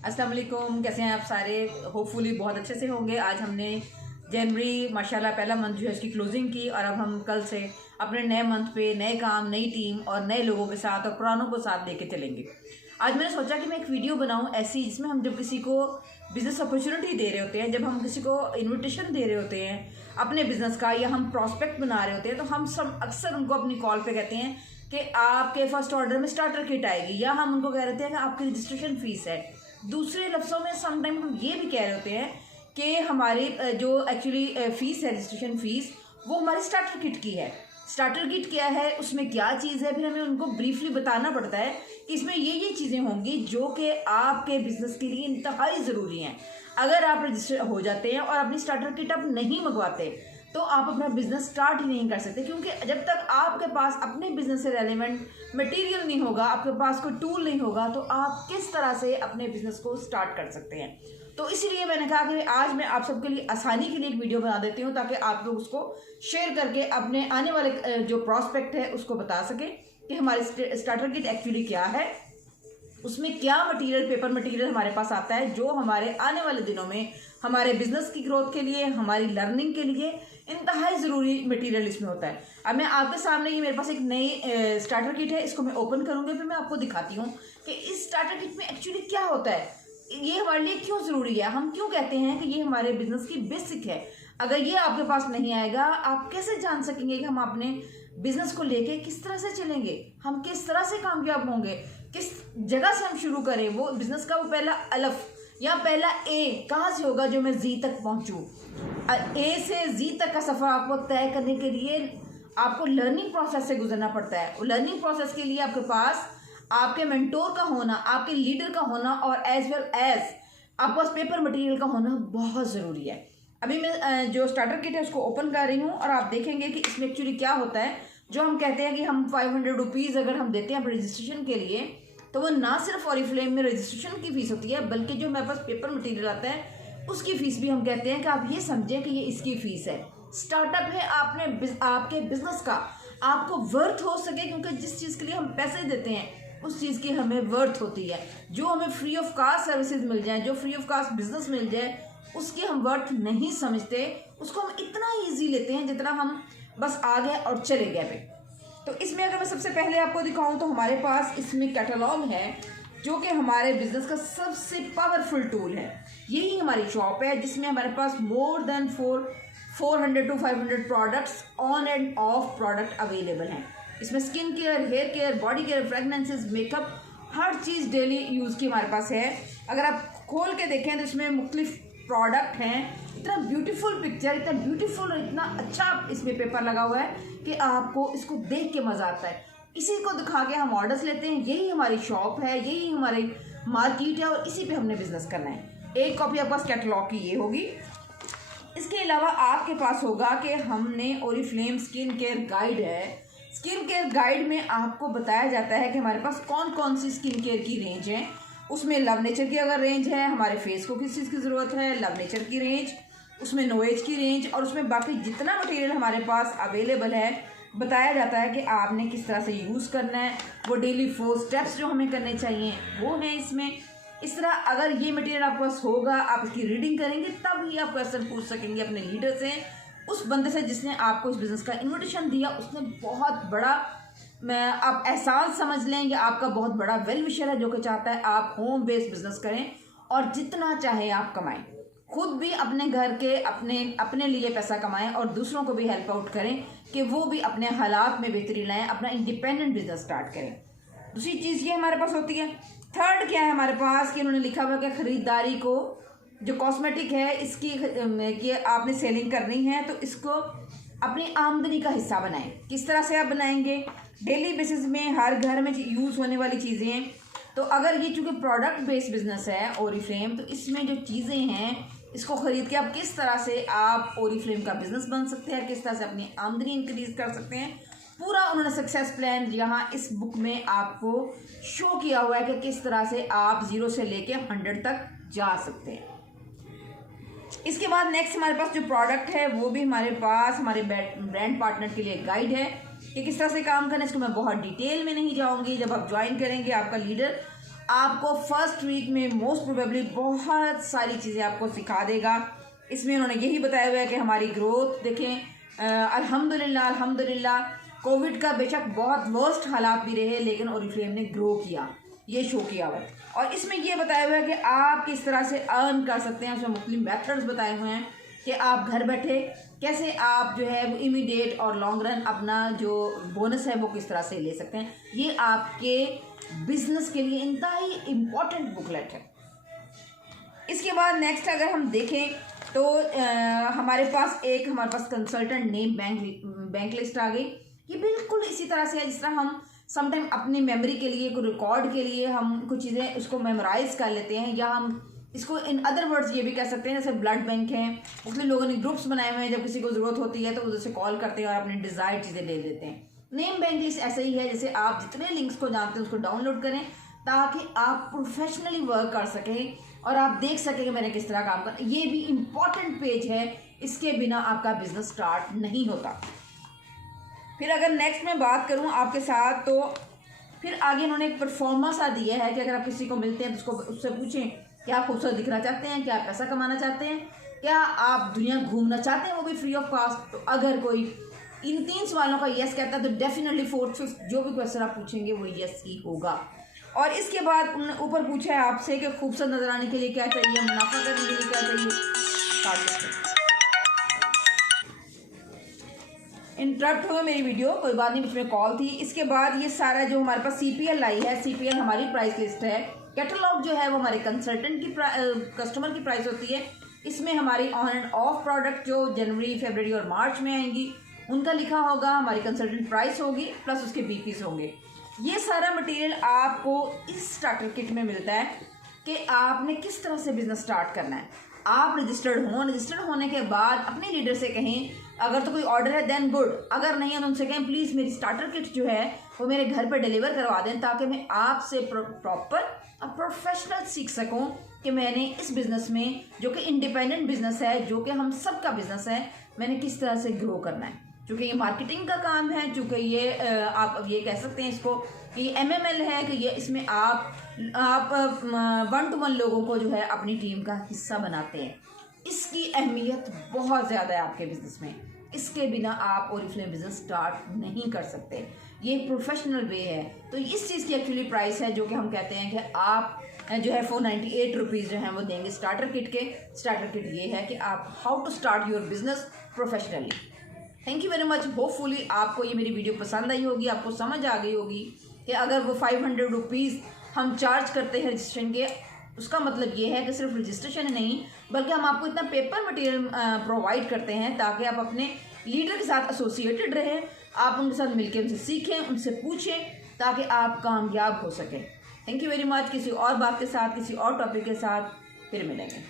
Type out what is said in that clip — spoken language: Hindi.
अस्सलाम वालेकुम, कैसे हैं आप सारे। होपफुली बहुत अच्छे से होंगे। आज हमने जनवरी माशाल्लाह पहला मंथ जो है उसकी क्लोजिंग की और अब हम कल से अपने नए मंथ पे नए काम, नई टीम और नए लोगों के साथ और पुरानों को साथ लेके चलेंगे। आज मैंने सोचा कि मैं एक वीडियो बनाऊं ऐसी जिसमें हम जब किसी को बिज़नेस अपॉर्चुनिटी दे रहे होते हैं, जब हम किसी को इन्विटेशन दे रहे होते हैं अपने बिज़नेस का, या हम प्रॉस्पेक्ट बना रहे होते हैं, तो हम सब अक्सर उनको अपनी कॉल पे कहते हैं कि आपके फर्स्ट ऑर्डर में स्टार्टर किट आएगी, या हम उनको कह रहे हैं कि आपकी रजिस्ट्रेशन फीस है। दूसरे लफ्ज़ों में समटाइम हम ये भी कह रहे होते हैं कि हमारी जो एक्चुअली फ़ीस है, रजिस्ट्रेशन फ़ीस, वो हमारी स्टार्टर किट की है। स्टार्टर किट क्या है, उसमें क्या चीज़ है, फिर हमें उनको ब्रीफली बताना पड़ता है कि इसमें ये चीज़ें होंगी जो कि आपके बिज़नेस के लिए इंतहाई ज़रूरी हैं। अगर आप रजिस्टर हो जाते हैं और अपनी स्टार्टर किट आप नहीं मंगवाते तो आप अपना बिजनेस स्टार्ट ही नहीं कर सकते, क्योंकि जब तक आपके पास अपने बिजनेस से रेलेवेंट मटेरियल नहीं होगा, आपके पास कोई टूल नहीं होगा, तो आप किस तरह से अपने बिजनेस को स्टार्ट कर सकते हैं। तो इसलिए मैंने कहा कि आज मैं आप सबके लिए आसानी के लिए एक वीडियो बना देती हूँ, ताकि आप लोग उसको शेयर करके अपने आने वाले जो प्रॉस्पेक्ट है उसको बता सकें कि हमारी स्टार्टर किट एक्चुअली क्या है, उसमें क्या मटेरियल, पेपर मटेरियल हमारे पास आता है जो हमारे आने वाले दिनों में हमारे बिजनेस की ग्रोथ के लिए, हमारी लर्निंग के लिए इंतहाई ज़रूरी मटेरियल इसमें होता है। अब मैं आपके सामने ये मेरे पास एक नई स्टार्टर किट है, इसको मैं ओपन करूँगी, फिर मैं आपको दिखाती हूँ कि इस स्टार्टर किट में एक्चुअली क्या होता है, ये हमारे लिए क्यों ज़रूरी है, हम क्यों कहते हैं कि ये हमारे बिजनेस की बेसिक है। अगर ये आपके पास नहीं आएगा, आप कैसे जान सकेंगे कि हम अपने बिजनेस को लेके किस तरह से चलेंगे, हम किस तरह से कामयाब होंगे, किस जगह से हम शुरू करें। वो बिजनेस का वो पहला अलफ या पहला ए कहाँ से होगा जो मैं जी तक पहुँचूँ। ए से जी तक का सफ़र आपको तय करने के लिए आपको लर्निंग प्रोसेस से गुजरना पड़ता है। लर्निंग प्रोसेस के लिए आपके पास आपके मेंटोर का होना, आपके लीडर का होना और एज वेल एज आपके पास पेपर मटेरियल का होना बहुत ज़रूरी है। अभी मैं जो स्टार्टर किट है उसको ओपन कर रही हूँ और आप देखेंगे कि इसमें एक्चुअली क्या होता है। जो हम कहते हैं कि हम 500 रुपीज़ अगर हम देते हैं रजिस्ट्रेशन के लिए, तो वो ना सिर्फ ऑरिफ्लेम में रजिस्ट्रेशन की फ़ीस होती है, बल्कि जो हमारे पास पेपर मटेरियल आता है उसकी फ़ीस भी हम कहते हैं कि आप ये समझें कि ये इसकी फ़ीस है। स्टार्टअप है आपके बिजनेस का, आपको वर्थ हो सके, क्योंकि जिस चीज़ के लिए हम पैसे देते हैं उस चीज़ की हमें वर्थ होती है। जो हमें फ्री ऑफ कास्ट सर्विसेज मिल जाए, जो फ्री ऑफ कास्ट बिजनेस मिल जाए, उसकी हम वर्थ नहीं समझते, उसको हम इतना ईजी लेते हैं जितना हम बस आ गए और चले गए पे। तो इसमें अगर मैं सबसे पहले आपको दिखाऊं तो हमारे पास इसमें कैटलॉग है जो कि हमारे बिजनेस का सबसे पावरफुल टूल है। यही हमारी शॉप है जिसमें हमारे पास more than 400 to 500 products on and off product available हैं। इसमें skin care, hair care, body care, fragrances, makeup, हर चीज़ डेली यूज़ की हमारे पास है। अगर आप खोल के देखें तो इसमें मुख्तलिफ प्रोडक्ट हैं। इतना ब्यूटीफुल पिक्चर, इतना ब्यूटीफुल, इतना अच्छा इसमें पेपर लगा हुआ है कि आपको इसको देख के मज़ा आता है। इसी को दिखा के हम ऑर्डर्स लेते हैं। यही हमारी शॉप है, यही हमारी मार्केट है और इसी पे हमने बिजनेस करना है। एक कॉपी आपके पास कैटलॉग की ये होगी। इसके अलावा आपके पास होगा कि हमने ओरिफ्लेम स्किन केयर गाइड है। स्किन केयर गाइड में आपको बताया जाता है कि हमारे पास कौन कौन सी स्किन केयर की रेंज है। उसमें लव नेचर की अगर रेंज है, हमारे फेस को किस चीज़ की ज़रूरत है, लव नेचर की रेंज, उसमें नो एज की रेंज, और उसमें बाकी जितना मटेरियल हमारे पास अवेलेबल है बताया जाता है कि आपने किस तरह से यूज़ करना है। वो डेली 4 स्टेप्स जो हमें करने चाहिए वो है इसमें। इस तरह अगर ये मटेरियल आपके पास होगा, आप इसकी रीडिंग करेंगे, तब ही आप क्वेश्चन पूछ सकेंगे अपने लीडर से, उस बंदे से जिसने आपको इस बिज़नेस का इन्विटेशन दिया। उसने बहुत बड़ा, मैं आप एहसास समझ लें, ये आपका बहुत बड़ा वेल विशर है जो कि चाहता है आप होम बेस्ड बिजनेस करें और जितना चाहे आप कमाएं, खुद भी अपने घर के अपने लिए पैसा कमाएं और दूसरों को भी हेल्प आउट करें कि वो भी अपने हालात में बेहतरी लाएं, अपना इंडिपेंडेंट बिजनेस स्टार्ट करें। दूसरी चीज़ ये हमारे पास होती है। थर्ड क्या है हमारे पास कि उन्होंने लिखा हुआ कि ख़रीदारी को, जो कॉस्मेटिक है इसकी आपने सेलिंग करनी है तो इसको अपनी आमदनी का हिस्सा बनाएं। किस तरह से आप बनाएंगे? डेली बेसिस में हर घर में यूज़ होने वाली चीज़ें हैं। तो अगर ये चूँकि प्रोडक्ट बेस्ड बिजनेस है ओरिफ्लेम, तो इसमें जो चीज़ें हैं इसको ख़रीद के आप किस तरह से आप ओरिफ्लेम का बिज़नेस बन सकते हैं, किस तरह से अपनी आमदनी इंक्रीज़ कर सकते हैं, पूरा उन्होंने सक्सेस प्लान यहाँ इस बुक में आपको शो किया हुआ है कि किस तरह से आप 0 से लेके 100 तक जा सकते हैं। इसके बाद नेक्स्ट हमारे पास जो प्रोडक्ट है वो भी हमारे पास हमारे ब्रांड पार्टनर के लिए गाइड है कि किस तरह से काम करना है। इसको मैं बहुत डिटेल में नहीं जाऊंगी। जब आप ज्वाइन करेंगे आपका लीडर आपको फर्स्ट वीक में मोस्ट प्रोबेबली बहुत सारी चीज़ें आपको सिखा देगा। इसमें उन्होंने यही बताया हुआ है कि हमारी ग्रोथ देखें, अल्हम्दुलिल्लाह कोविड का बेशक बहुत वर्स्ट हालात भी रहे, लेकिन ओरिफ्लेम ने ग्रो किया, ये शो किया हुआ है। और इसमें ये बताया हुआ है कि आप किस तरह से अर्न कर सकते हैं। उसमें मुख्तलिफ मेथड्स बताए हुए हैं कि आप घर बैठे कैसे आप जो है वो इमीडिएट और लॉन्ग रन अपना जो बोनस है वो किस तरह से ले सकते हैं। ये आपके बिजनेस के लिए इंतहाई इम्पॉर्टेंट बुकलेट है। इसके बाद नेक्स्ट अगर हम देखें तो हमारे पास कंसल्टेंट नेम बैंक लिस्ट आ गई। ये बिल्कुल इसी तरह से है जिस तरह हम समटाइम अपनी मेमोरी के लिए, कोई रिकॉर्ड के लिए हम कुछ चीज़ें उसको मेमोराइज कर लेते हैं, या हम इसको इन अदर वर्ड्स ये भी कह सकते हैं जैसे ब्लड बैंक है, उसमें लोगों ने ग्रुप्स बनाए हुए हैं, जब किसी को ज़रूरत होती है तो उधर से कॉल करते हैं और अपनी डिज़ायर्ड चीज़ें ले लेते हैं। नेम बैंक लिस्ट ऐसा ही है, जैसे आप जितने लिंक्स को जानते हैं उसको डाउनलोड करें ताकि आप प्रोफेशनली वर्क कर सकें और आप देख सकें कि मैंने किस तरह काम करना। ये भी इम्पॉर्टेंट पेज है, इसके बिना आपका बिजनेस स्टार्ट नहीं होता। फिर अगर नेक्स्ट मैं बात करूं आपके साथ, तो फिर आगे इन्होंने एक परफॉर्मा सा दिया है कि अगर आप किसी को मिलते हैं तो उससे पूछें क्या आप खूबसूरत दिखना चाहते हैं, क्या आप पैसा कमाना चाहते हैं, क्या आप दुनिया घूमना चाहते हैं, वो भी फ्री ऑफ कॉस्ट। तो अगर कोई इन 3 सवालों का यस कहता है तो डेफिनेटली 4th 5th जो भी क्वेश्चन आप पूछेंगे वो यस ही होगा। और इसके बाद उन्होंने ऊपर पूछा है आपसे कि खूबसूरत नजर आने के लिए क्या चाहिए, मुनाफा करने के लिए क्या चाहिए। इंटरप्ट हुआ मेरी वीडियो, कोई बात नहीं, उसमें कॉल थी। इसके बाद ये सारा जो हमारे पास CPL आई है, CPL हमारी प्राइस लिस्ट है। कैटलॉग जो है वो हमारे कंसल्टेंट की कस्टमर की प्राइस होती है। इसमें हमारी ऑन एंड ऑफ प्रोडक्ट जो जनवरी, फरवरी और मार्च में आएंगी उनका लिखा होगा, हमारी कंसल्टेंट प्राइस होगी, प्लस उसके BPs होंगे। ये सारा मटेरियल आपको इस स्टार्टर किट में मिलता है कि आपने किस तरह से बिजनेस स्टार्ट करना है। आप रजिस्टर्ड होने के बाद अपने लीडर से कहें, अगर तो कोई ऑर्डर है देन गुड, अगर नहीं है तो उनसे कहें प्लीज़ मेरी स्टार्टर किट जो है वो मेरे घर पर डिलीवर करवा दें, ताकि मैं आपसे प्रॉपर और प्रोफेशनल सीख सकूं कि मैंने इस बिज़नेस में, जो कि इंडिपेंडेंट बिजनेस है, जो कि हम सब का बिजनेस है, मैंने किस तरह से ग्रो करना है। चूँकि ये मार्केटिंग का काम है, चूँकि ये आप ये कह सकते हैं इसको कि MML है, कि ये इसमें आप 1-to-1 लोगों को जो है अपनी टीम का हिस्सा बनाते हैं। इसकी अहमियत बहुत ज़्यादा है आपके बिजनेस में। इसके बिना आप ओरिफ्लेम बिजनेस स्टार्ट नहीं कर सकते। ये एक प्रोफेशनल वे है। तो इस चीज़ की एक्चुअली प्राइस है जो कि हम कहते हैं कि आप जो है 498 रुपीज़ जो हैं वो देंगे स्टार्टर किट के। स्टार्टर किट ये है कि आप how to start your business professionally. Thank you very much. Hopefully आपको ये मेरी वीडियो पसंद आई होगी, आपको समझ आ गई होगी कि अगर वो 500 रुपीज़ हम चार्ज करते हैं रजिस्ट्रेशन के, उसका मतलब ये है कि सिर्फ रजिस्ट्रेशन नहीं बल्कि हम आपको इतना पेपर मटेरियल प्रोवाइड करते हैं ताकि आप अपने लीडर के साथ एसोसिएटेड रहें, आप उनके साथ मिलकर उनसे सीखें, उनसे पूछें, ताकि आप कामयाब हो सकें। Thank you very much. किसी और बात के साथ, किसी और टॉपिक के साथ फिर मिलेंगे।